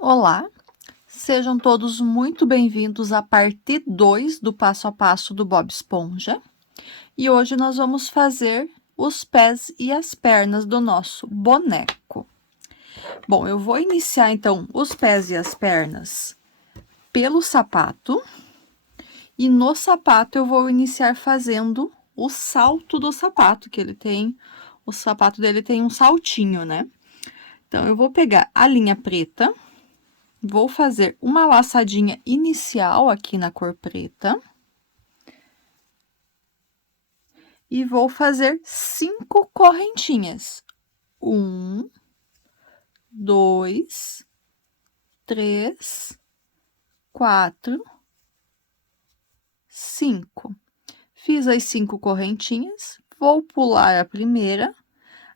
Olá, sejam todos muito bem-vindos à parte 2 do passo a passo do Bob Esponja. E hoje nós vamos fazer os pés e as pernas do nosso boneco. Bom, eu vou iniciar então os pés e as pernas pelo sapato. E no sapato eu vou iniciar fazendo o salto do sapato, que ele tem, o sapato dele tem um saltinho, né? Então, eu vou pegar a linha preta. Vou fazer uma laçadinha inicial aqui na cor preta. E vou fazer 5 correntinhas. 1, 2, 3, 4, 5. Fiz as 5 correntinhas, vou pular a primeira.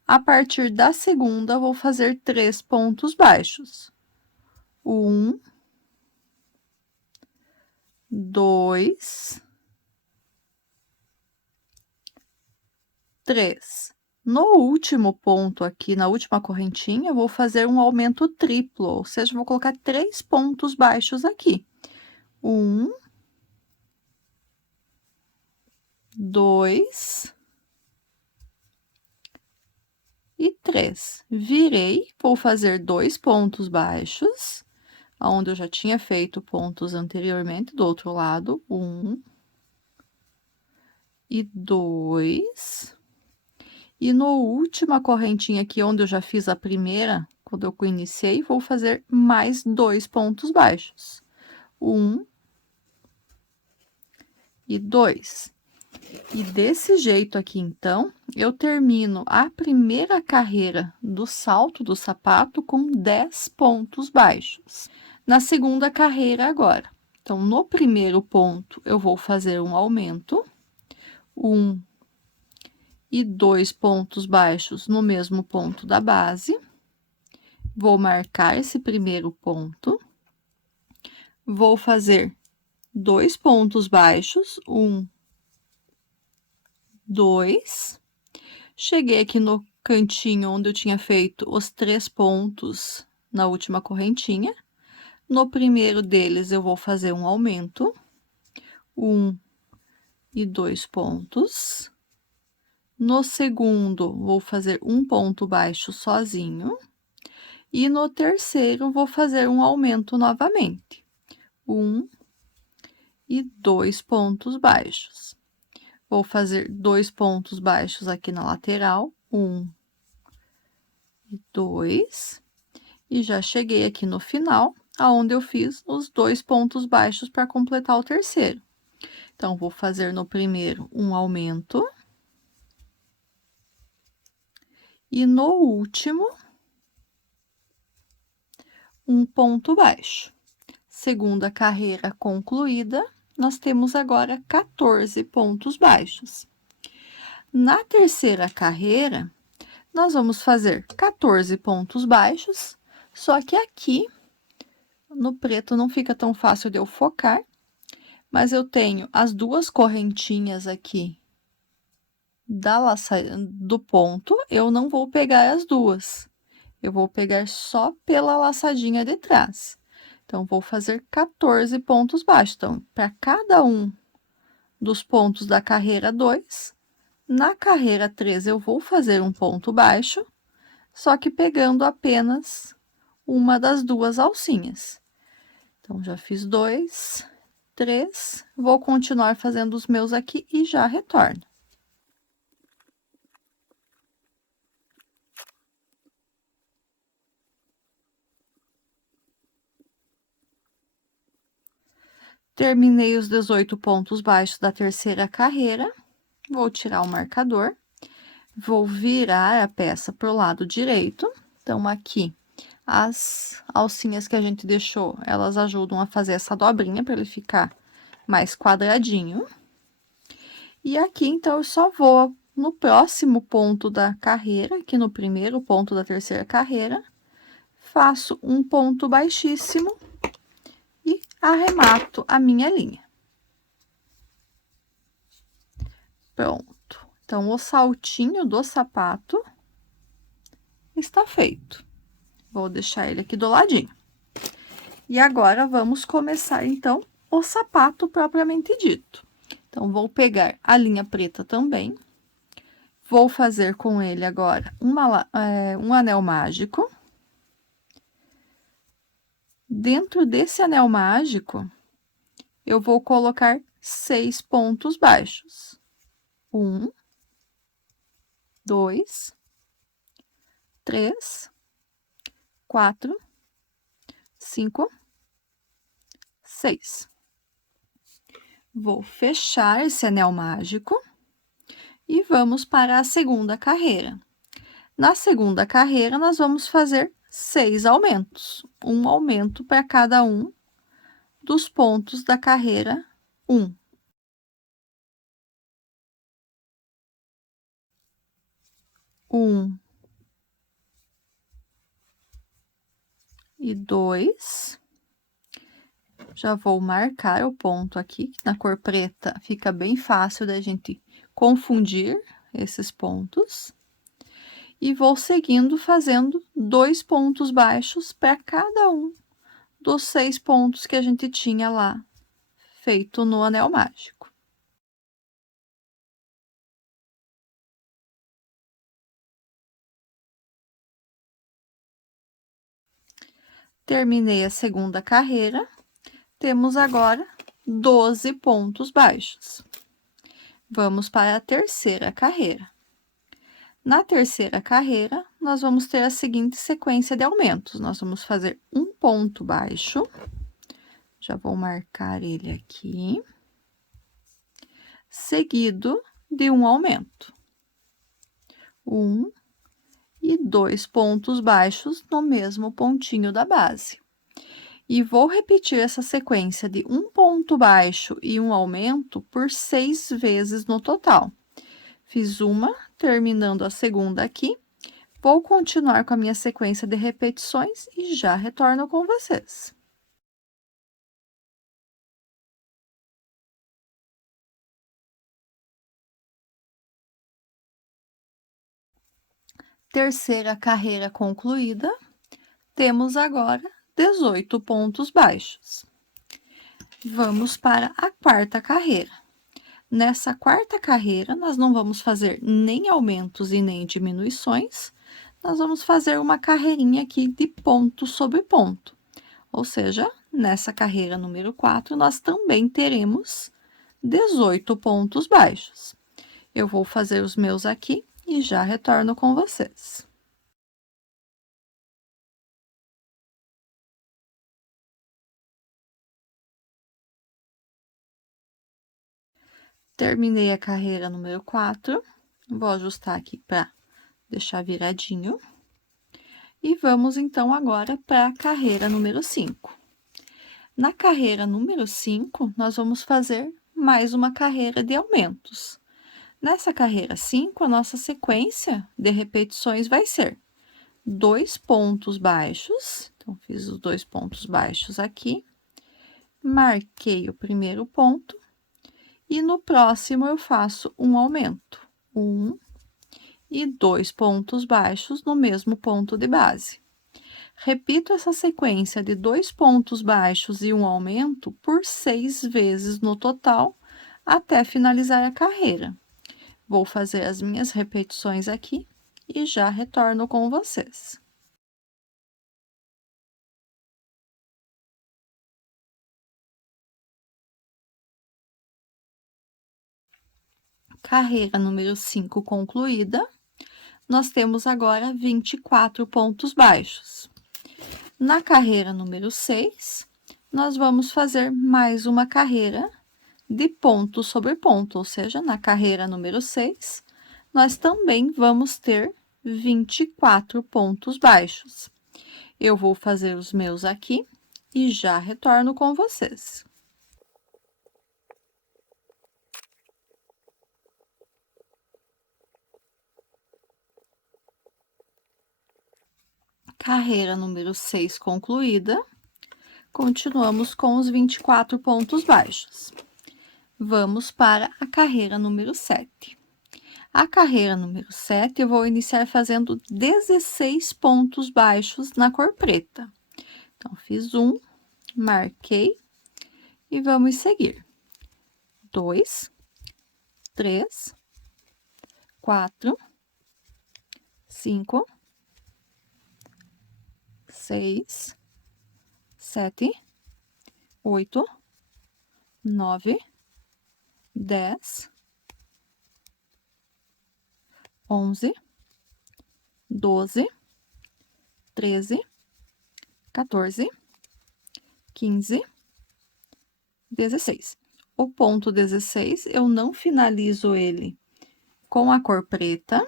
A partir da segunda, vou fazer 3 pontos baixos. 1, 2, 3. No último ponto aqui, na última correntinha, eu vou fazer um aumento triplo, ou seja, vou colocar 3 pontos baixos aqui. 1, 2 e 3. Virei, vou fazer 2 pontos baixos, onde eu já tinha feito pontos anteriormente, do outro lado, 1 e 2. E no última correntinha aqui, onde eu já fiz a primeira, quando eu iniciei, vou fazer mais 2 pontos baixos. 1 e 2. E desse jeito aqui, então, eu termino a primeira carreira do salto do sapato com 10 pontos baixos. Na segunda carreira agora. Então, no primeiro ponto, eu vou fazer um aumento, 1 e 2 pontos baixos no mesmo ponto da base. Vou marcar esse primeiro ponto. Vou fazer 2 pontos baixos, 1, 2. Cheguei aqui no cantinho onde eu tinha feito os 3 pontos na última correntinha. No primeiro deles, eu vou fazer um aumento, 1 e 2 pontos. No segundo, vou fazer um ponto baixo sozinho. E no terceiro, vou fazer um aumento novamente, 1 e 2 pontos baixos. Vou fazer 2 pontos baixos aqui na lateral, 1 e 2. E já cheguei aqui no final, aonde eu fiz os 2 pontos baixos para completar o terceiro. Então, vou fazer no primeiro um aumento. E no último, um ponto baixo. Segunda carreira concluída, nós temos agora 14 pontos baixos. Na terceira carreira, nós vamos fazer 14 pontos baixos, só que aqui, no preto, não fica tão fácil de eu focar, mas eu tenho as 2 correntinhas aqui do ponto, eu não vou pegar as 2. Eu vou pegar só pela laçadinha de trás. Então, vou fazer 14 pontos baixos. Então, para cada um dos pontos da carreira 2, na carreira 3 eu vou fazer um ponto baixo, só que pegando apenas uma das 2 alcinhas. Então, já fiz 2, 3, vou continuar fazendo os meus aqui e já retorno. Terminei os 18 pontos baixos da terceira carreira, vou tirar o marcador, vou virar a peça pro lado direito. Então, aqui, as alcinhas que a gente deixou, elas ajudam a fazer essa dobrinha para ele ficar mais quadradinho. E aqui, então, eu só vou no próximo ponto da carreira, aqui no primeiro ponto da terceira carreira, faço um ponto baixíssimo e arremato a minha linha. Pronto. Então, o saltinho do sapato está feito. Vou deixar ele aqui do ladinho. E agora, vamos começar, então, o sapato propriamente dito. Então, vou pegar a linha preta também. Vou fazer com ele agora um anel mágico. Dentro desse anel mágico, eu vou colocar 6 pontos baixos. 1, 2, 3, 4, 5, 6. Vou fechar esse anel mágico e vamos para a segunda carreira. Na segunda carreira, nós vamos fazer 6 aumentos, um aumento para cada um dos pontos da carreira 1. 1 e 2. Já vou marcar o ponto aqui, que na cor preta fica bem fácil da gente confundir esses pontos. E vou seguindo fazendo 2 pontos baixos para cada um dos 6 pontos que a gente tinha lá feito no anel mágico. Terminei a segunda carreira, temos agora 12 pontos baixos. Vamos para a terceira carreira. Na terceira carreira, nós vamos ter a seguinte sequência de aumentos. Nós vamos fazer um ponto baixo, já vou marcar ele aqui, seguido de um aumento. 1 e 2 pontos baixos no mesmo pontinho da base. E vou repetir essa sequência de um ponto baixo e um aumento por 6 vezes no total. Fiz uma, terminando a segunda aqui. Vou continuar com a minha sequência de repetições e já retorno com vocês. Terceira carreira concluída, temos agora 18 pontos baixos. Vamos para a quarta carreira. Nessa quarta carreira, nós não vamos fazer nem aumentos e nem diminuições, nós vamos fazer uma carreirinha aqui de ponto sobre ponto. Ou seja, nessa carreira número 4, nós também teremos 18 pontos baixos. Eu vou fazer os meus aqui e já retorno com vocês. Terminei a carreira número 4, vou ajustar aqui para deixar viradinho. E vamos, então, agora para a carreira número 5. Na carreira número 5, nós vamos fazer mais uma carreira de aumentos. Nessa carreira 5, a nossa sequência de repetições vai ser 2 pontos baixos. Então, fiz os 2 pontos baixos aqui, marquei o primeiro ponto, e no próximo eu faço um aumento, 1 e 2 pontos baixos no mesmo ponto de base. Repito essa sequência de 2 pontos baixos e um aumento por 6 vezes no total, até finalizar a carreira. Vou fazer as minhas repetições aqui e já retorno com vocês. Carreira número 5 concluída, nós temos agora 24 pontos baixos. Na carreira número 6, nós vamos fazer mais uma carreira de ponto sobre ponto, ou seja, na carreira número 6, nós também vamos ter 24 pontos baixos. Eu vou fazer os meus aqui e já retorno com vocês. Carreira número 6 concluída, continuamos com os 24 pontos baixos. Vamos para a carreira número 7. A carreira número 7, eu vou iniciar fazendo 16 pontos baixos na cor preta. Então, fiz 1, marquei e vamos seguir. 2, 3, 4, 5, 6, 7, 8, 9, 10, 11, 12, 13, 14, 15, 16. O ponto 16, eu não finalizo ele com a cor preta.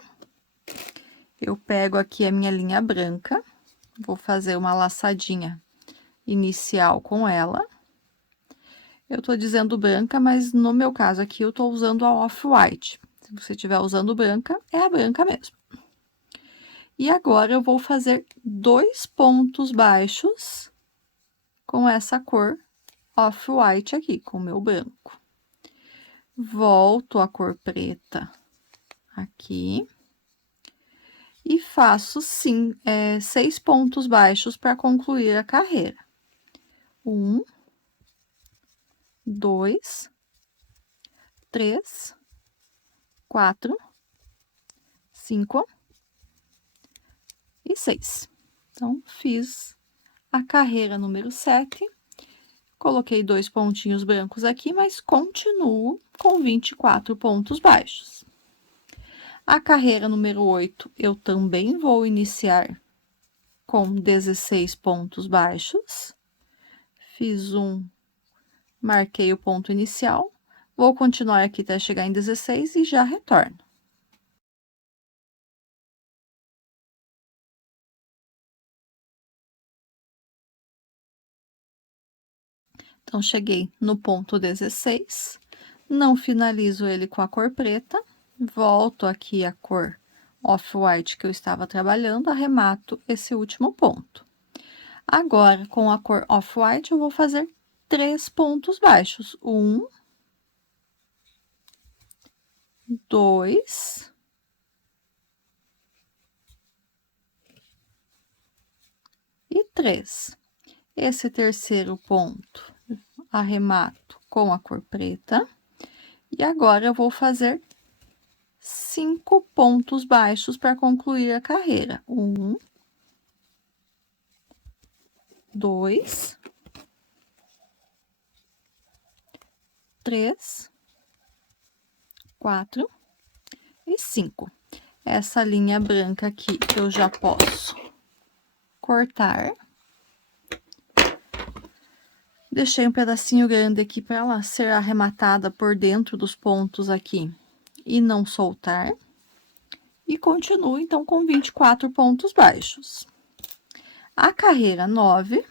Eu pego aqui a minha linha branca, vou fazer uma laçadinha inicial com ela. Eu tô dizendo branca, mas no meu caso aqui eu tô usando a off-white. Se você estiver usando branca, é a branca mesmo. E agora eu vou fazer 2 pontos baixos com essa cor off-white aqui, com o meu branco. Volto a cor preta aqui. E faço, sim, 6 pontos baixos para concluir a carreira. 1, 2, 3, 4, 5 e 6. Então, fiz a carreira número 7, coloquei 2 pontinhos brancos aqui, mas continuo com 24 pontos baixos. A carreira número 8, eu também vou iniciar com 16 pontos baixos. Fiz marquei o ponto inicial, vou continuar aqui até chegar em 16 e já retorno. Então, cheguei no ponto 16, não finalizo ele com a cor preta, volto aqui a cor off-white que eu estava trabalhando, arremato esse último ponto. Agora, com a cor off-white, eu vou fazer 3 pontos baixos. 1, 2, e 3. Esse terceiro ponto, arremato com a cor preta. E agora eu vou fazer 5 pontos baixos para concluir a carreira. 1, 2, 3, 4 e 5. Essa linha branca aqui eu já posso cortar. Deixei um pedacinho grande aqui para ela ser arrematada por dentro dos pontos aqui e não soltar. E continuo, então, com 24 pontos baixos. A carreira 9,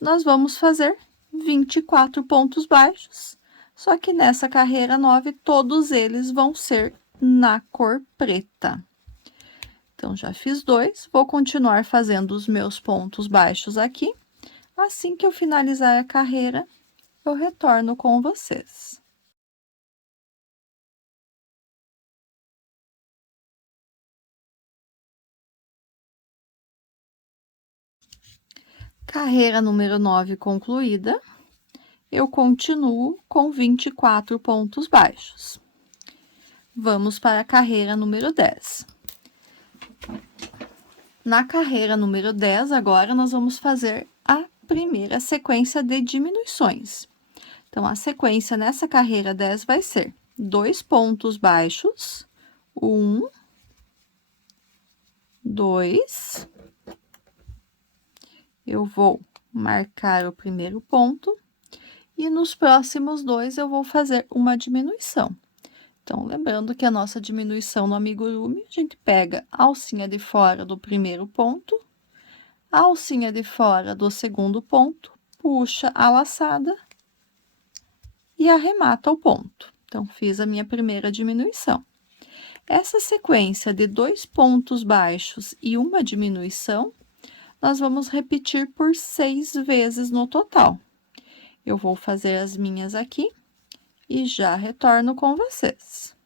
nós vamos fazer 24 pontos baixos, só que nessa carreira 9, todos eles vão ser na cor preta. Então, já fiz 2, vou continuar fazendo os meus pontos baixos aqui. Assim que eu finalizar a carreira, eu retorno com vocês. Carreira número 9 concluída, eu continuo com 24 pontos baixos. Vamos para a carreira número 10. Na carreira número 10, agora, nós vamos fazer a primeira sequência de diminuições. Então, a sequência nessa carreira 10 vai ser 2 pontos baixos, 1, 2, eu vou marcar o primeiro ponto, e nos próximos 2 eu vou fazer uma diminuição. Então, lembrando que a nossa diminuição no amigurumi, a gente pega a alcinha de fora do primeiro ponto, a alcinha de fora do segundo ponto, puxa a laçada e arremata o ponto. Então, fiz a minha primeira diminuição. Essa sequência de 2 pontos baixos e uma diminuição, nós vamos repetir por 6 vezes no total. Eu vou fazer as minhas aqui e já retorno com vocês.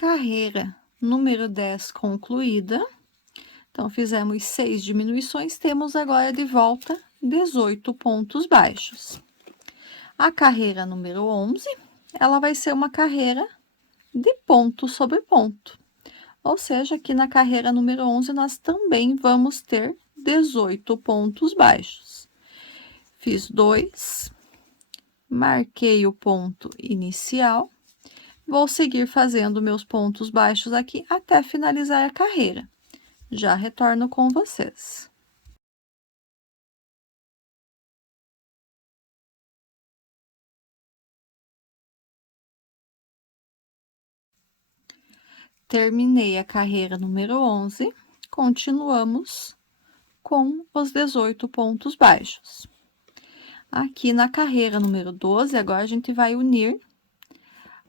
Carreira número 10 concluída. Então, fizemos 6 diminuições, temos agora de volta 18 pontos baixos. A carreira número 11, ela vai ser uma carreira de ponto sobre ponto. Ou seja, aqui na carreira número 11, nós também vamos ter 18 pontos baixos. Fiz 2, marquei o ponto inicial, vou seguir fazendo meus pontos baixos aqui até finalizar a carreira. Já retorno com vocês. Terminei a carreira número 11, continuamos com os 18 pontos baixos. Aqui na carreira número 12, agora a gente vai unir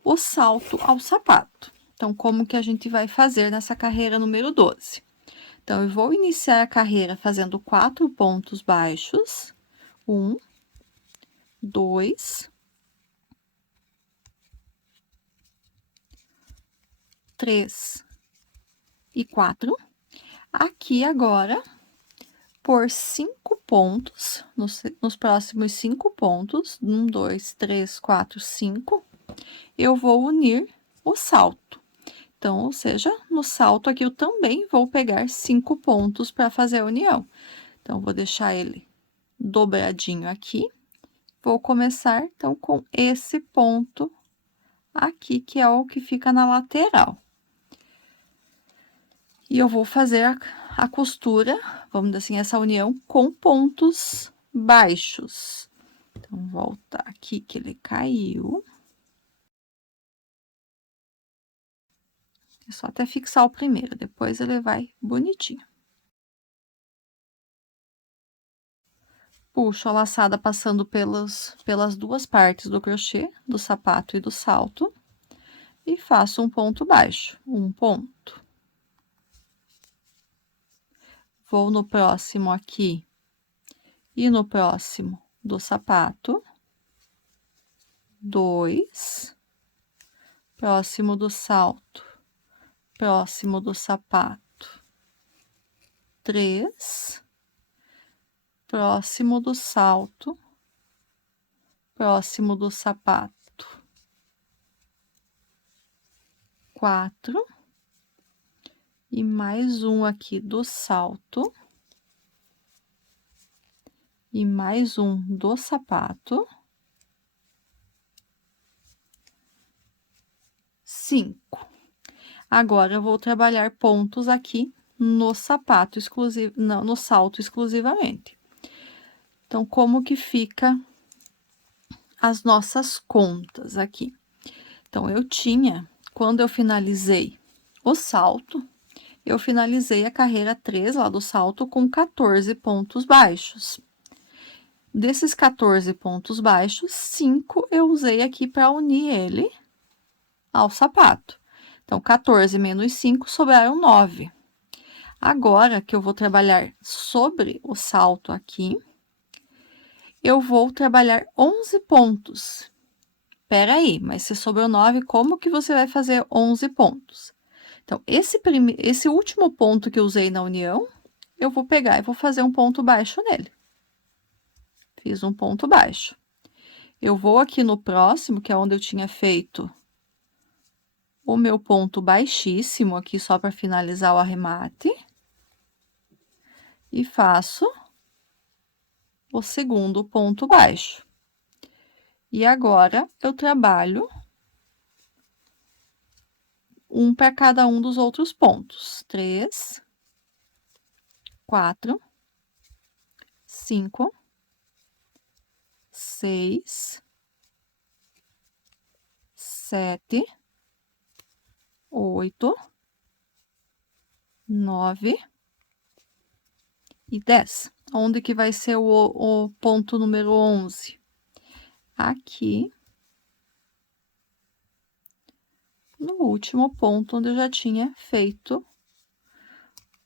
o salto ao sapato. Então, como que a gente vai fazer nessa carreira número 12? Então, eu vou iniciar a carreira fazendo 4 pontos baixos. 1, 2, 3 e 4. Aqui agora, por 5 pontos, nos próximos 5 pontos, 1, 2, 3, 4, 5, eu vou unir o salto. Então, ou seja, no salto aqui eu também vou pegar 5 pontos para fazer a união. Então, vou deixar ele dobradinho aqui. Vou começar, então, com esse ponto aqui, que é o que fica na lateral. E eu vou fazer a costura, vamos dizer assim, essa união com pontos baixos. Então, voltar aqui que ele caiu. É só até fixar o primeiro, depois ele vai bonitinho. Puxo a laçada passando pelas duas partes do crochê, do sapato e do salto, e faço um ponto baixo, um ponto. Vou no próximo aqui e no próximo do sapato, 2, próximo do salto, próximo do sapato, 3, próximo do salto, próximo do sapato, 4, e mais um aqui do salto, e mais um do sapato, 5. Agora, eu vou trabalhar pontos aqui no sapato exclusivo, não, no salto exclusivamente. Então, como que fica as nossas contas aqui? Então, eu tinha, quando eu finalizei o salto, eu finalizei a carreira 3 lá do salto com 14 pontos baixos. Desses 14 pontos baixos, 5 eu usei aqui para unir ele ao sapato. Então, 14 menos 5 sobraram 9. Agora que eu vou trabalhar sobre o salto aqui, eu vou trabalhar 11 pontos. Espera aí, mas se sobrou 9, como que você vai fazer 11 pontos? Então, esse último ponto que eu usei na união, eu vou pegar e vou fazer um ponto baixo nele. Fiz um ponto baixo. Eu vou aqui no próximo, que é onde eu tinha feito o meu ponto baixíssimo, aqui só para finalizar o arremate. E faço o segundo ponto baixo. E agora, eu trabalho um para cada um dos outros pontos. 3, 4, 5, 6, 7, 8, 9 e 10. Onde que vai ser o ponto número 11? Aqui. No último ponto, onde eu já tinha feito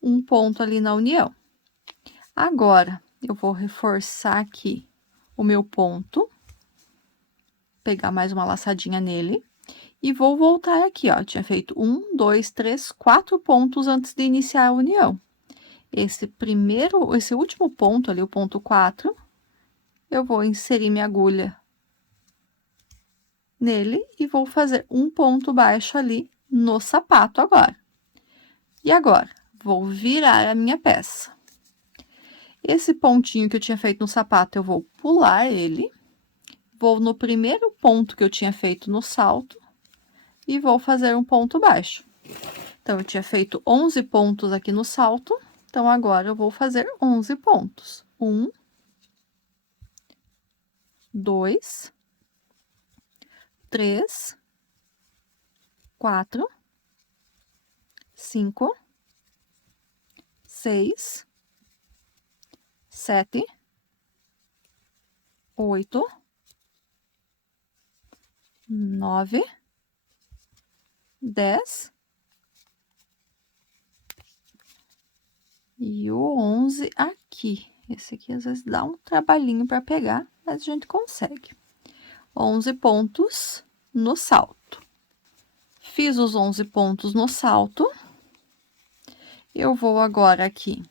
um ponto ali na união. Agora, eu vou reforçar aqui o meu ponto, pegar mais uma laçadinha nele, E vou voltar aqui, ó, tinha feito 1, 2, 3, 4 pontos antes de iniciar a união. Esse último ponto ali, o ponto 4, eu vou inserir minha agulha nele e vou fazer um ponto baixo ali no sapato agora. E agora, vou virar a minha peça. Esse pontinho que eu tinha feito no sapato, eu vou pular ele, vou no primeiro ponto que eu tinha feito no salto e vou fazer um ponto baixo. Então, eu tinha feito 11 pontos aqui no salto, então agora eu vou fazer 11 pontos. 1, 2, 3, 4, 5, 6, 7, 8, 9, 10 e o 11 aqui. Esse aqui às vezes dá um trabalhinho para pegar, mas a gente consegue. 11 pontos no salto. Fiz os 11 pontos no salto. Eu vou agora aqui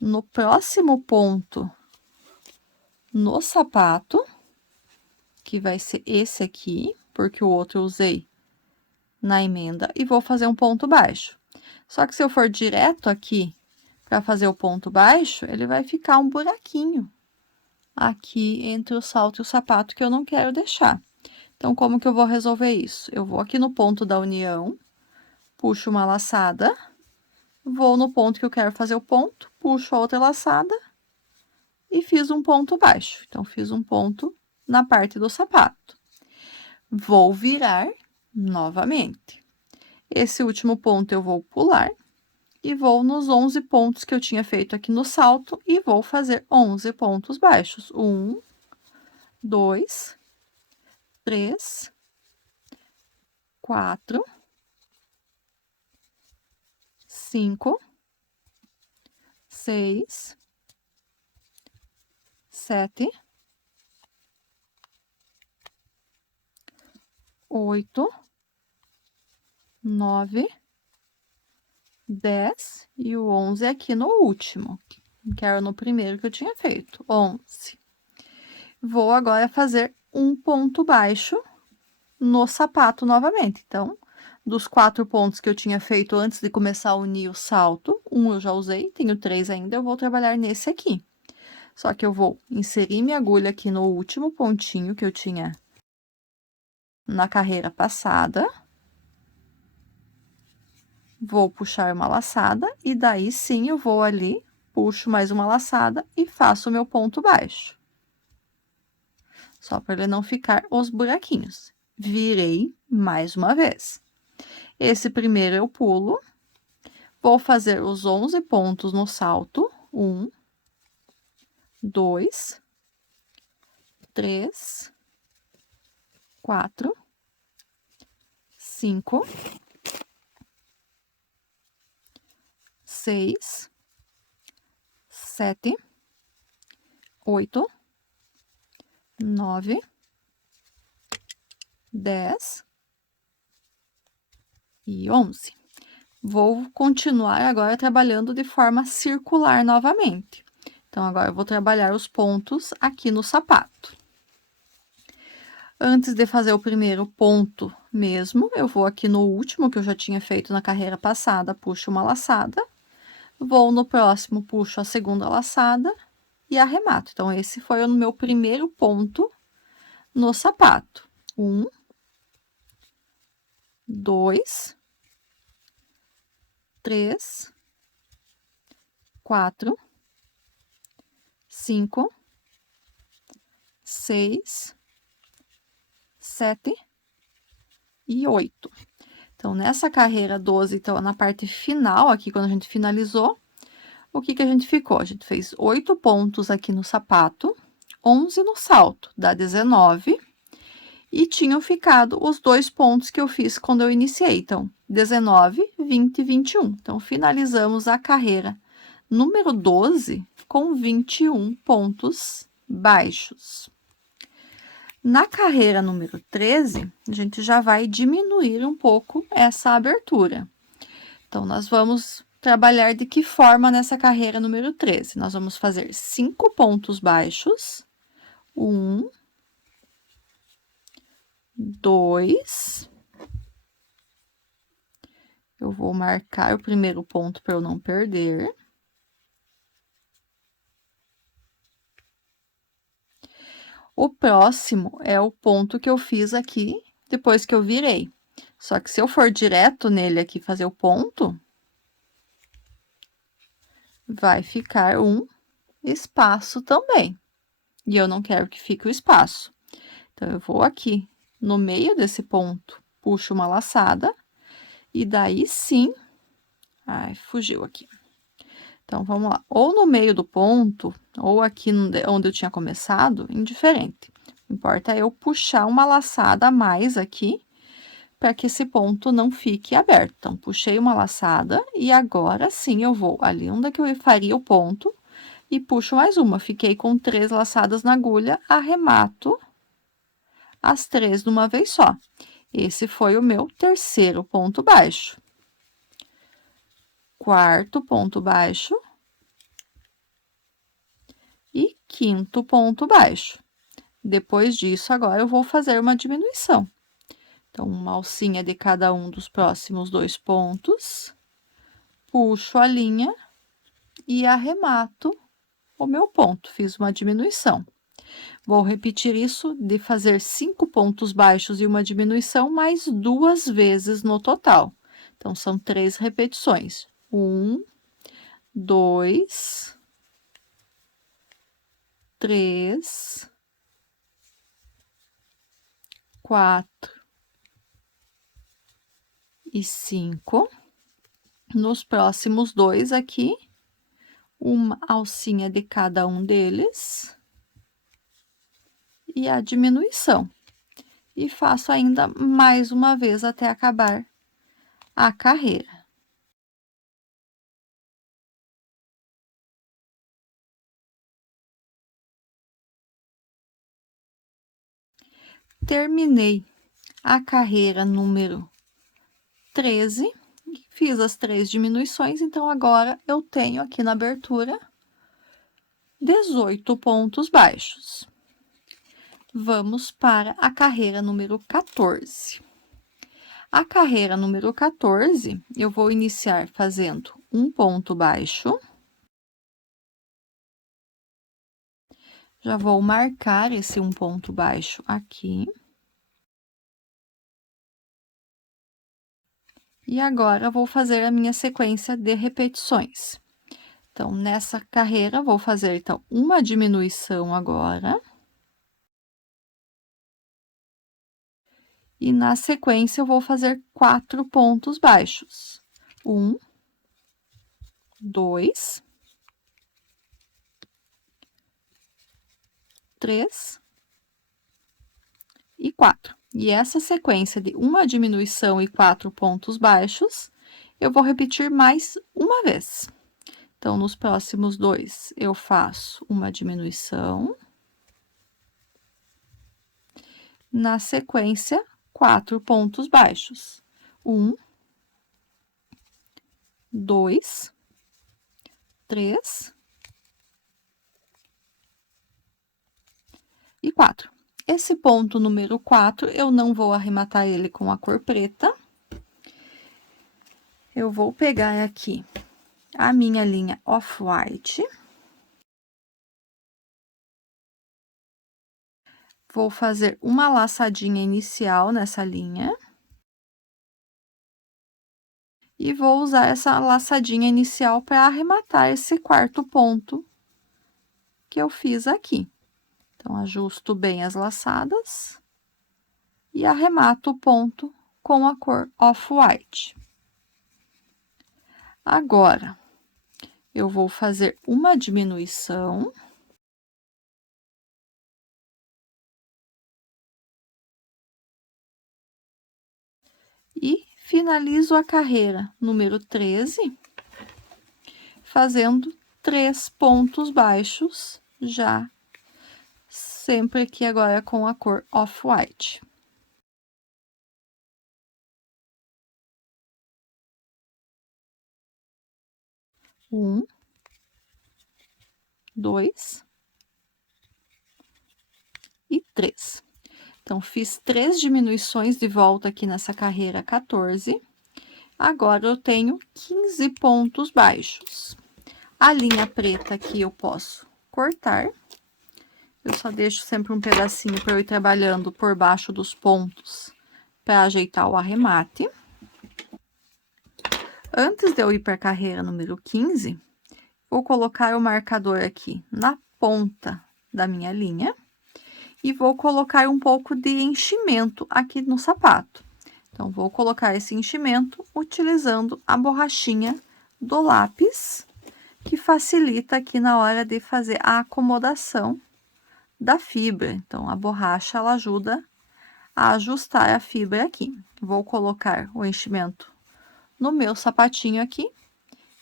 no próximo ponto no sapato, que vai ser esse aqui, porque o outro eu usei na emenda, e vou fazer um ponto baixo. Só que se eu for direto aqui para fazer o ponto baixo, ele vai ficar um buraquinho aqui entre o salto e o sapato que eu não quero deixar. Então, como que eu vou resolver isso? Eu vou aqui no ponto da união, puxo uma laçada, vou no ponto que eu quero fazer o ponto, puxo a outra laçada e fiz um ponto baixo. Então, fiz um ponto na parte do sapato. Vou virar novamente. Esse último ponto eu vou pular e vou nos 11 pontos que eu tinha feito aqui no salto e vou fazer 11 pontos baixos. 1, 2, 3, 4, 5, 6, 7, 8, 9, 10 e o 11 aqui no último, que era no primeiro que eu tinha feito, 11. Vou agora fazer um ponto baixo no sapato novamente. Então, dos 4 pontos que eu tinha feito antes de começar a unir o salto, um eu já usei, tenho 3 ainda, eu vou trabalhar nesse aqui. Só que eu vou inserir minha agulha aqui no último pontinho que eu tinha na carreira passada. Vou puxar uma laçada e daí sim eu vou ali, puxo mais uma laçada e faço o meu ponto baixo. Só para ele não ficar os buraquinhos. Virei mais uma vez. Esse primeiro eu pulo, vou fazer os 11 pontos no salto. 1, 2, 3, 4, 5, 6, 7, 8, 9, 10 e 11. Vou continuar agora trabalhando de forma circular novamente. Então, agora eu vou trabalhar os pontos aqui no sapato. Antes de fazer o primeiro ponto mesmo, eu vou aqui no último que eu já tinha feito na carreira passada, puxo uma laçada, vou no próximo, puxo a segunda laçada e arremato. Então, esse foi o meu primeiro ponto no sapato. 1, 2, 3, 4, 5, 6, 7 e 8. Então, nessa carreira 12, então, na parte final aqui, quando a gente finalizou, o que que a gente ficou? A gente fez 8 pontos aqui no sapato, 11 no salto, dá 19, e tinham ficado os 2 pontos que eu fiz quando eu iniciei. Então, 19, 20 e 21. Então, finalizamos a carreira número 12 com 21 pontos baixos. Na carreira número 13, a gente já vai diminuir um pouco essa abertura. Então, nós vamos trabalhar de que forma nessa carreira número 13? Nós vamos fazer 5 pontos baixos. 1, 2. Eu vou marcar o primeiro ponto para eu não perder. O próximo é o ponto que eu fiz aqui depois que eu virei. Só que se eu for direto nele aqui fazer o ponto, vai ficar um espaço também. E eu não quero que fique o espaço. Então, eu vou aqui no meio desse ponto, puxo uma laçada, e daí sim... Ai, fugiu aqui. Então, vamos lá. Ou no meio do ponto, ou aqui onde eu tinha começado, indiferente. O que importa é eu puxar uma laçada a mais aqui, para que esse ponto não fique aberto. Então, puxei uma laçada, e agora sim eu vou ali onde é que eu faria o ponto, e puxo mais uma. Fiquei com 3 laçadas na agulha, arremato as 3 de uma vez só. Esse foi o meu terceiro ponto baixo. Quarto ponto baixo. E quinto ponto baixo. Depois disso, agora eu vou fazer uma diminuição. Então, uma alcinha de cada um dos próximos 2 pontos. Puxo a linha e arremato o meu ponto. Fiz uma diminuição. Vou repetir isso de fazer 5 pontos baixos e uma diminuição mais 2 vezes no total. Então, são 3 repetições. 1, 2, 3, 4 e 5. Nos próximos 2 aqui, uma alcinha de cada um deles. E a diminuição. E faço ainda mais uma vez até acabar a carreira. Terminei a carreira número 13, fiz as 3 diminuições, então agora eu tenho aqui na abertura 18 pontos baixos. Vamos para a carreira número 14. A carreira número 14, eu vou iniciar fazendo um ponto baixo. Já vou marcar esse um ponto baixo aqui. E agora, vou fazer a minha sequência de repetições. Então, nessa carreira, vou fazer, então, uma diminuição agora. E na sequência, eu vou fazer 4 pontos baixos. 1, 2, 3 e 4. E essa sequência de uma diminuição e 4 pontos baixos, eu vou repetir mais uma vez. Então, nos próximos 2, eu faço uma diminuição. Na sequência, 4 pontos baixos. 1, 2, 3 e 4. Esse ponto número 4, eu não vou arrematar ele com a cor preta. Eu vou pegar aqui a minha linha off-white. Vou fazer uma laçadinha inicial nessa linha. E vou usar essa laçadinha inicial para arrematar esse quarto ponto que eu fiz aqui. Então, ajusto bem as laçadas e arremato o ponto com a cor off-white. Agora, eu vou fazer uma diminuição. E finalizo a carreira número 13, fazendo 3 pontos baixos já sempre aqui agora com a cor Off-White. Um, dois e 3. Então, fiz 3 diminuições de volta aqui nessa carreira 14. Agora, eu tenho 15 pontos baixos. A linha preta aqui eu posso cortar. Eu só deixo sempre um pedacinho para eu ir trabalhando por baixo dos pontos, para ajeitar o arremate. Antes de eu ir para a carreira número 15, vou colocar o marcador aqui na ponta da minha linha. E vou colocar um pouco de enchimento aqui no sapato. Então, vou colocar esse enchimento utilizando a borrachinha do lápis, que facilita aqui na hora de fazer a acomodação da fibra. Então, a borracha, ela ajuda a ajustar a fibra aqui. Vou colocar o enchimento no meu sapatinho aqui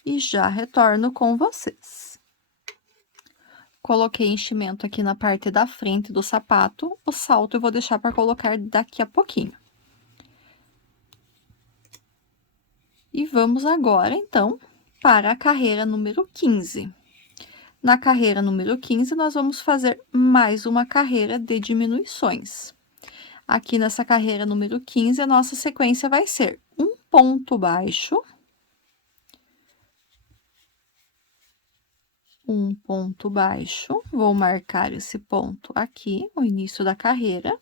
e já retorno com vocês. Coloquei enchimento aqui na parte da frente do sapato, o salto eu vou deixar para colocar daqui a pouquinho. E vamos agora, então, para a carreira número 15. Na carreira número 15, nós vamos fazer mais uma carreira de diminuições. Aqui nessa carreira número 15, a nossa sequência vai ser um ponto baixo, um ponto baixo, vou marcar esse ponto aqui, o início da carreira,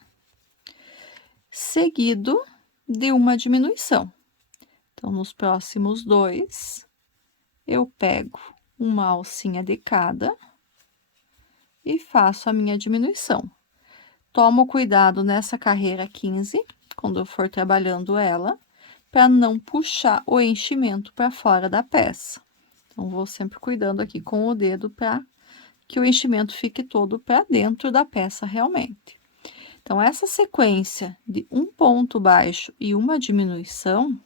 seguido de uma diminuição. Então, nos próximos 2, eu pego uma alcinha de cada e faço a minha diminuição. Tomo cuidado nessa carreira 15, quando eu for trabalhando ela, para não puxar o enchimento para fora da peça. Então, vou sempre cuidando aqui com o dedo para que o enchimento fique todo para dentro da peça realmente. Então, essa sequência de um ponto baixo e uma diminuição,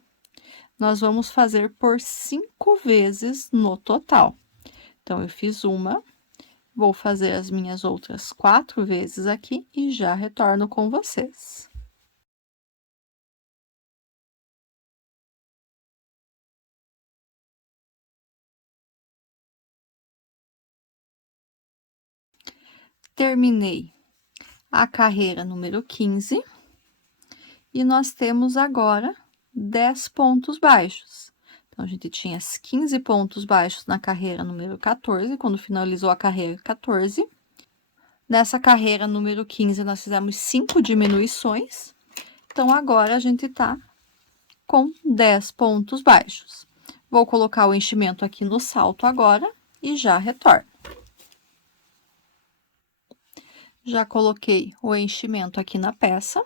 nós vamos fazer por 5 vezes no total. Então, eu fiz uma, vou fazer as minhas outras 4 vezes aqui e já retorno com vocês. Terminei a carreira número 15 e nós temos agora 10 pontos baixos. Então, a gente tinha 15 pontos baixos na carreira número 14, quando finalizou a carreira 14. Nessa carreira número 15, nós fizemos 5 diminuições. Então, agora a gente tá com 10 pontos baixos. Vou colocar o enchimento aqui no salto agora e já retorno. Já coloquei o enchimento aqui na peça.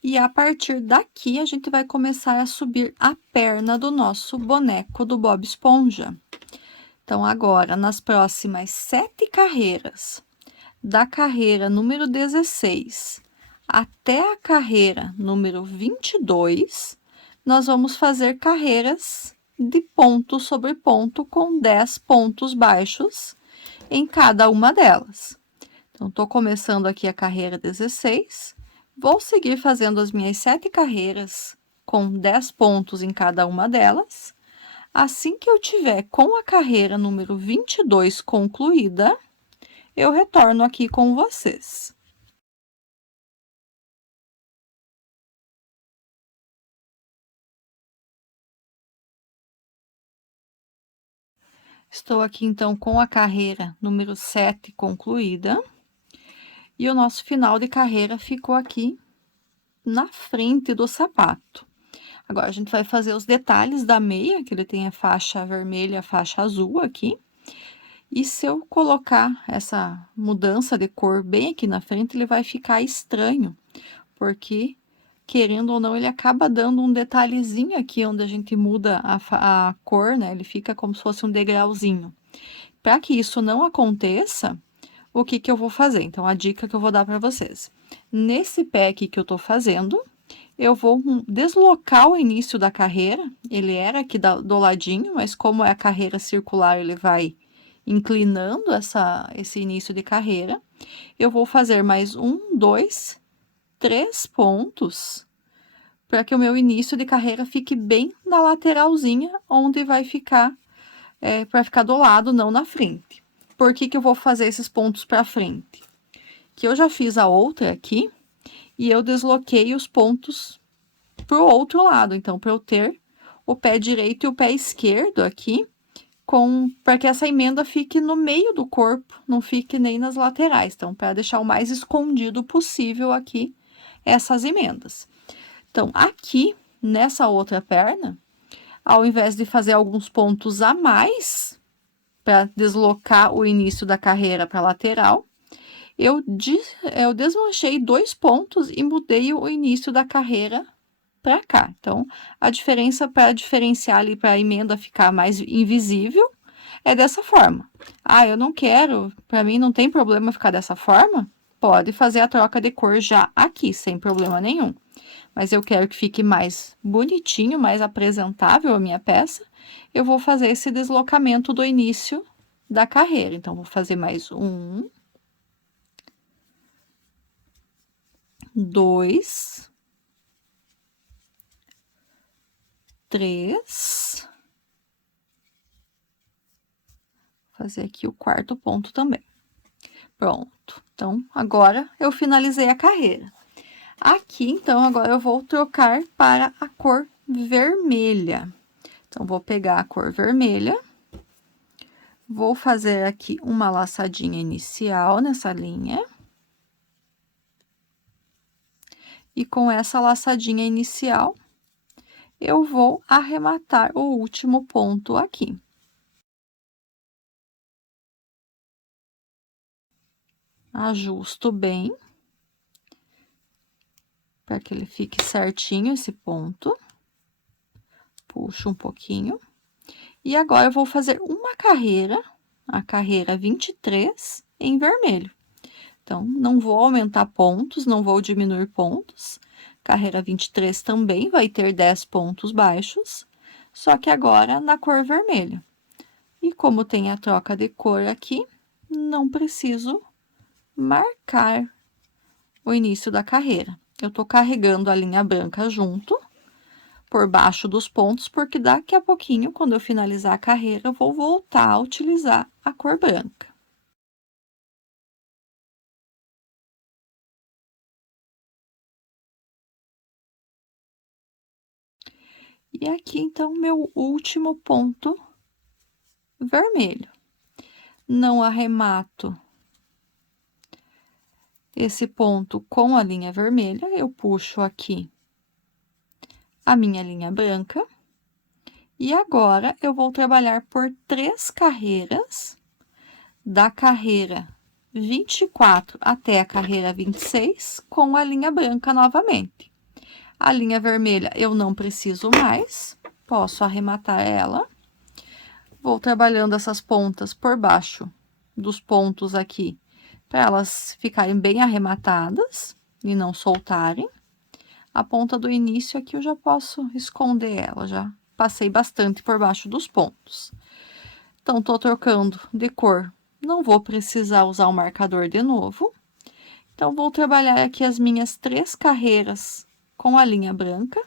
E a partir daqui, a gente vai começar a subir a perna do nosso boneco do Bob Esponja. Então, agora, nas próximas 7 carreiras, da carreira número 16 até a carreira número 22, nós vamos fazer carreiras de ponto sobre ponto com 10 pontos baixos em cada uma delas. Então, tô começando aqui a carreira 16, vou seguir fazendo as minhas 7 carreiras com 10 pontos em cada uma delas. Assim que eu tiver com a carreira número 22 concluída, eu retorno aqui com vocês. Estou aqui, então, com a carreira número 7 concluída. E o nosso final de carreira ficou aqui na frente do sapato. Agora, a gente vai fazer os detalhes da meia, que ele tem a faixa vermelha e a faixa azul aqui. E se eu colocar essa mudança de cor bem aqui na frente, ele vai ficar estranho, porque, querendo ou não, ele acaba dando um detalhezinho aqui, onde a gente muda a cor, né? Ele fica como se fosse um degrauzinho. Para que isso não aconteça, o que que eu vou fazer? Então, a dica que eu vou dar para vocês. Nesse pé aqui que eu tô fazendo, eu vou deslocar o início da carreira. Ele era aqui do ladinho, mas como é a carreira circular, ele vai inclinando esse início de carreira, eu vou fazer mais 1, 2, 3 pontos, para que o meu início de carreira fique bem na lateralzinha, onde vai ficar, para ficar do lado, não na frente. Por que que eu vou fazer esses pontos para frente? Que eu já fiz a outra aqui, e eu desloquei os pontos pro outro lado, então, para eu ter o pé direito e o pé esquerdo aqui, para que essa emenda fique no meio do corpo, não fique nem nas laterais. Então, para deixar o mais escondido possível aqui essas emendas. Então, aqui, nessa outra perna, ao invés de fazer alguns pontos a mais, para deslocar o início da carreira para a lateral, eu desmanchei 2 pontos e mudei o início da carreira para cá. Então, a diferença para diferenciar ali, para a emenda ficar mais invisível, é dessa forma. Ah, eu não quero, para mim não tem problema ficar dessa forma? Pode fazer a troca de cor já aqui, sem problema nenhum. Mas eu quero que fique mais bonitinho, mais apresentável a minha peça, eu vou fazer esse deslocamento do início da carreira. Então, vou fazer mais 1, 2, 3. Fazer aqui o quarto ponto também. Pronto. Então, agora eu finalizei a carreira. Aqui, então, agora eu vou trocar para a cor vermelha. Então, vou pegar a cor vermelha, vou fazer aqui uma laçadinha inicial nessa linha. E com essa laçadinha inicial, eu vou arrematar o último ponto aqui. Ajusto bem, para que ele fique certinho esse ponto. Puxo um pouquinho. E agora eu vou fazer uma carreira, a carreira 23, em vermelho. Então, não vou aumentar pontos, não vou diminuir pontos. Carreira 23 também vai ter 10 pontos baixos, só que agora na cor vermelha. E como tem a troca de cor aqui, não preciso marcar o início da carreira. Eu tô carregando a linha branca junto, por baixo dos pontos, porque daqui a pouquinho, quando eu finalizar a carreira, eu vou voltar a utilizar a cor branca. E aqui, então, meu último ponto vermelho. Não arremato esse ponto com a linha vermelha, eu puxo aqui a minha linha branca. E agora, eu vou trabalhar por 3 carreiras, da carreira 24 até a carreira 26, com a linha branca novamente. A linha vermelha eu não preciso mais, posso arrematar ela. Vou trabalhando essas pontas por baixo dos pontos aqui, para elas ficarem bem arrematadas e não soltarem. A ponta do início aqui eu já posso esconder ela, já passei bastante por baixo dos pontos. Então, tô trocando de cor, não vou precisar usar o marcador de novo. Então, vou trabalhar aqui as minhas 3 carreiras com a linha branca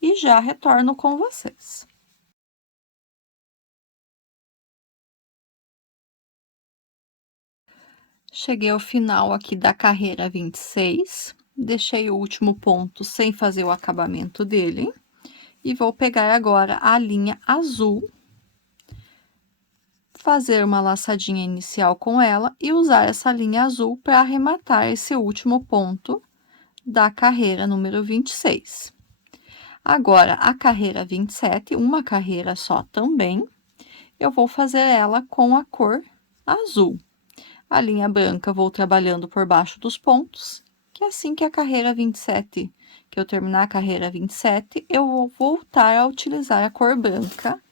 e já retorno com vocês. Cheguei ao final aqui da carreira 26, deixei o último ponto sem fazer o acabamento dele, e vou pegar agora a linha azul, fazer uma laçadinha inicial com ela e usar essa linha azul para arrematar esse último ponto da carreira número 26. Agora, a carreira 27, uma carreira só também, eu vou fazer ela com a cor azul. A linha branca vou trabalhando por baixo dos pontos, que assim que a carreira 27, que eu terminar a carreira 27, eu vou voltar a utilizar a cor branca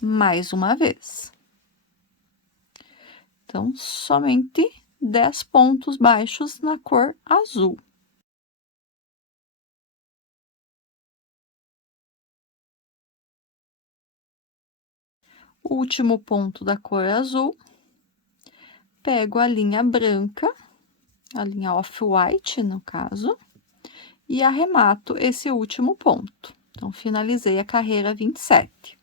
mais uma vez. Então, somente 10 pontos baixos na cor azul. O último ponto da cor azul, pego a linha branca, a linha off-white, no caso, e arremato esse último ponto. Então, finalizei a carreira 27.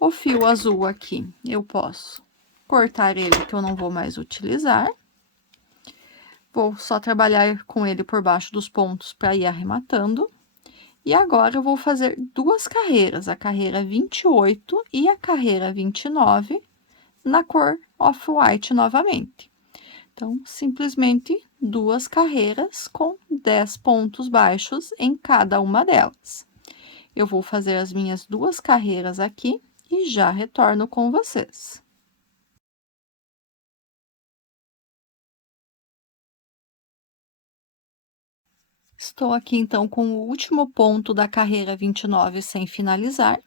O fio azul aqui, eu posso cortar ele, que eu não vou mais utilizar. Vou só trabalhar com ele por baixo dos pontos para ir arrematando. E agora eu vou fazer duas carreiras, a carreira 28 e a carreira 29, na cor off-white novamente. Então, simplesmente duas carreiras com 10 pontos baixos em cada uma delas. Eu vou fazer as minhas duas carreiras aqui e já retorno com vocês. Estou aqui, então, com o último ponto da carreira 29 sem finalizar.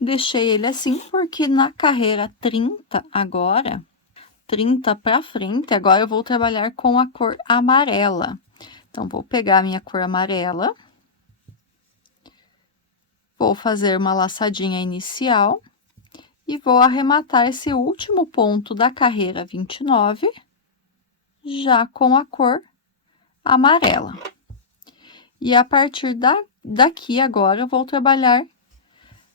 Deixei ele assim, porque na carreira 30 agora, 30 para frente, agora eu vou trabalhar com a cor amarela. Então, vou pegar a minha cor amarela. Vou fazer uma laçadinha inicial. E vou arrematar esse último ponto da carreira 29, já com a cor amarela. E a partir daqui agora, eu vou trabalhar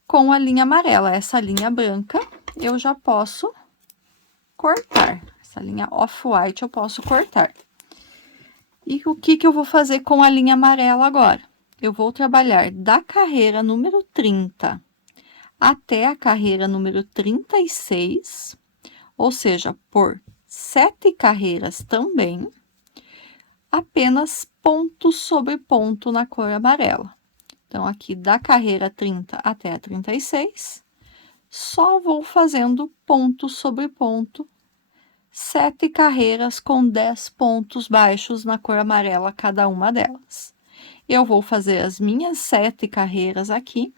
com a linha amarela. Essa linha branca, eu já posso cortar. Essa linha off-white eu posso cortar. E o que eu vou fazer com a linha amarela agora? Eu vou trabalhar da carreira número 30 até a carreira número 36, ou seja, por 7 carreiras também, apenas ponto sobre ponto na cor amarela. Então, aqui da carreira 30 até a 36, só vou fazendo ponto sobre ponto, 7 carreiras com 10 pontos baixos na cor amarela, cada uma delas. Eu vou fazer as minhas 7 carreiras aqui.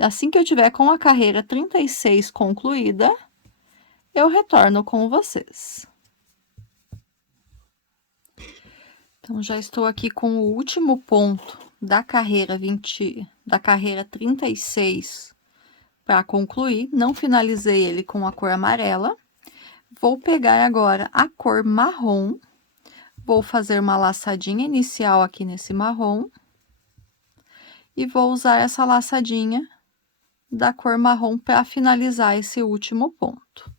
Assim que eu tiver com a carreira 36 concluída, eu retorno com vocês. Então, já estou aqui com o último ponto da carreira 36 para concluir. Não finalizei ele com a cor amarela. Vou pegar agora a cor marrom. Vou fazer uma laçadinha inicial aqui nesse marrom. E vou usar essa laçadinha da cor marrom para finalizar esse último ponto.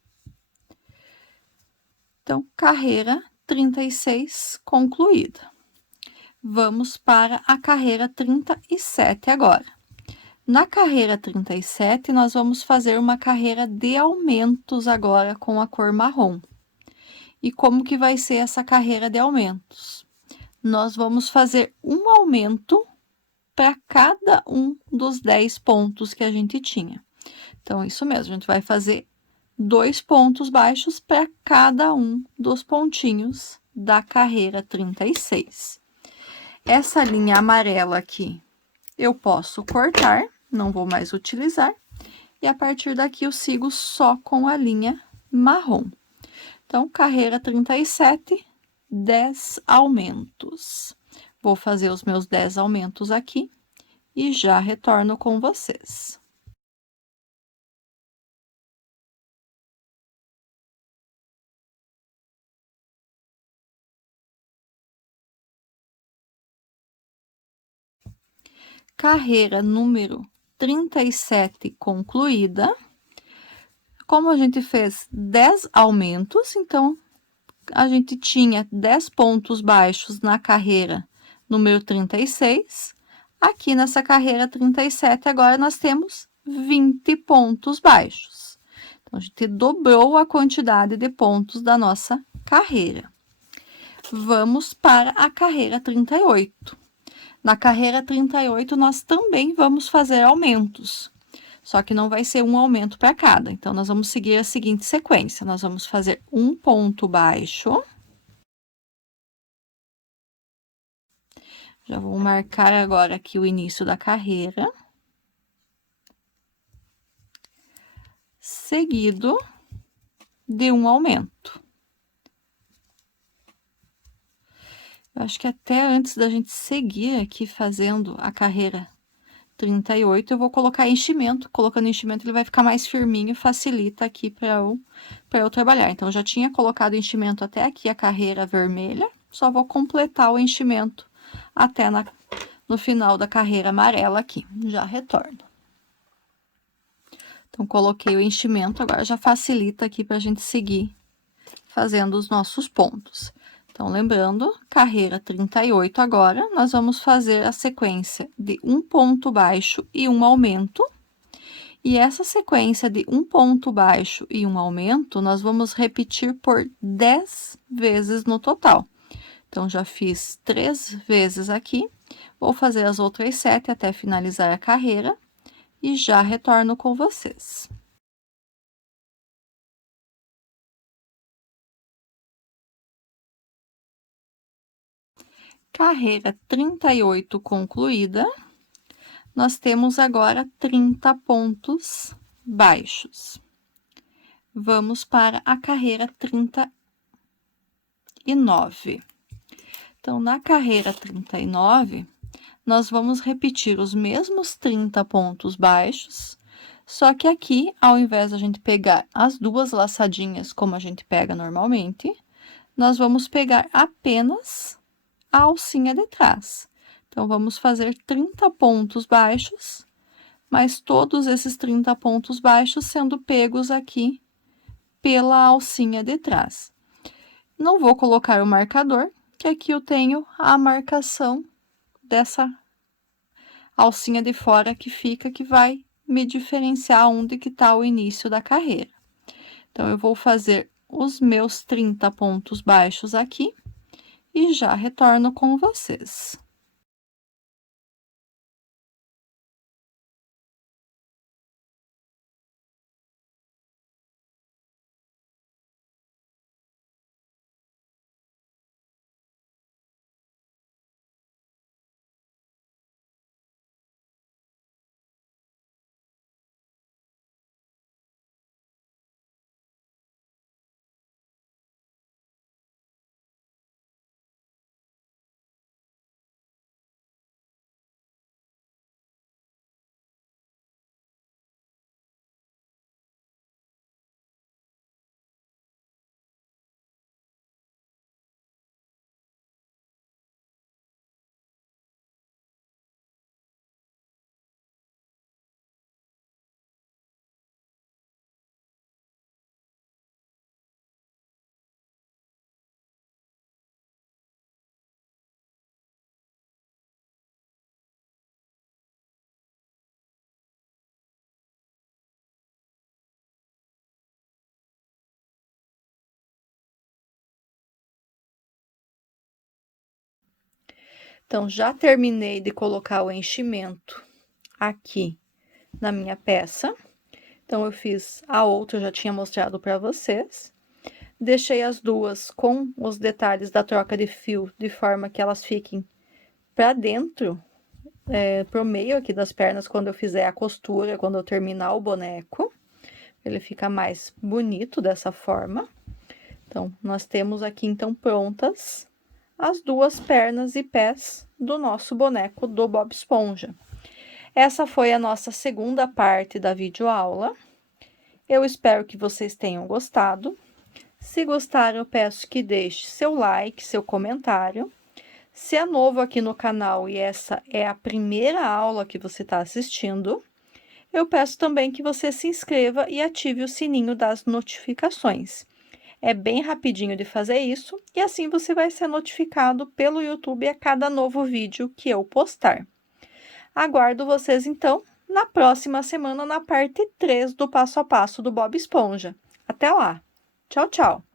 Então, carreira 36 concluída. Vamos para a carreira 37 agora. Na carreira 37, nós vamos fazer uma carreira de aumentos agora com a cor marrom. E como que vai ser essa carreira de aumentos? Nós vamos fazer um aumento para cada um dos 10 pontos que a gente tinha. Então, isso mesmo, a gente vai fazer 2 pontos baixos para cada um dos pontinhos da carreira 36. Essa linha amarela aqui, eu posso cortar, não vou mais utilizar, e a partir daqui eu sigo só com a linha marrom. Então, carreira 37, 10 aumentos. Vou fazer os meus 10 aumentos aqui e já retorno com vocês. Carreira número 37 concluída. Como a gente fez 10 aumentos, então, a gente tinha 10 pontos baixos na carreira número 36. Aqui nessa carreira 37, agora nós temos 20 pontos baixos. Então, a gente dobrou a quantidade de pontos da nossa carreira. Vamos para a carreira 38. Na carreira 38, nós também vamos fazer aumentos. Só que não vai ser um aumento para cada. Então, nós vamos seguir a seguinte sequência. Nós vamos fazer um ponto baixo. Já vou marcar agora aqui o início da carreira. Seguido de um aumento. Eu acho que até antes da gente seguir aqui fazendo a carreira 38, eu vou colocar enchimento. Colocando enchimento, ele vai ficar mais firminho e facilita aqui para eu trabalhar. Então, eu já tinha colocado enchimento até aqui, a carreira vermelha. Só vou completar o enchimento até no final da carreira amarela aqui. Já retorno. Então, coloquei o enchimento, agora já facilita aqui para a gente seguir fazendo os nossos pontos. Então, lembrando, carreira 38 agora, nós vamos fazer a sequência de um ponto baixo e um aumento. E essa sequência de um ponto baixo e um aumento, nós vamos repetir por 10 vezes no total. Então, já fiz 3 vezes aqui, vou fazer as outras 7 até finalizar a carreira e já retorno com vocês. Carreira 38 concluída, nós temos agora 30 pontos baixos. Vamos para a carreira 39. Então, na carreira 39, nós vamos repetir os mesmos 30 pontos baixos, só que aqui, ao invés de a gente pegar as duas laçadinhas como a gente pega normalmente, nós vamos pegar apenas a alcinha de trás. Então, vamos fazer 30 pontos baixos, mas todos esses 30 pontos baixos sendo pegos aqui pela alcinha de trás. Não vou colocar o marcador, que aqui eu tenho a marcação dessa alcinha de fora que fica, que vai me diferenciar onde que tá o início da carreira. Então, eu vou fazer os meus 30 pontos baixos aqui e já retorno com vocês. Então, já terminei de colocar o enchimento aqui na minha peça. Então, eu fiz a outra, eu já tinha mostrado para vocês. Deixei as duas com os detalhes da troca de fio, de forma que elas fiquem para dentro, pro meio aqui das pernas, quando eu fizer a costura, quando eu terminar o boneco. Ele fica mais bonito dessa forma. Então, nós temos aqui, então, prontas as duas pernas e pés do nosso boneco do Bob Esponja. Essa foi a nossa segunda parte da videoaula. Eu espero que vocês tenham gostado. Se gostaram, eu peço que deixe seu like, seu comentário. Se é novo aqui no canal e essa é a primeira aula que você está assistindo, eu peço também que você se inscreva e ative o sininho das notificações. É bem rapidinho de fazer isso e assim você vai ser notificado pelo YouTube a cada novo vídeo que eu postar. Aguardo vocês, então, na próxima semana, na parte 3 do passo a passo do Bob Esponja. Até lá! Tchau, tchau!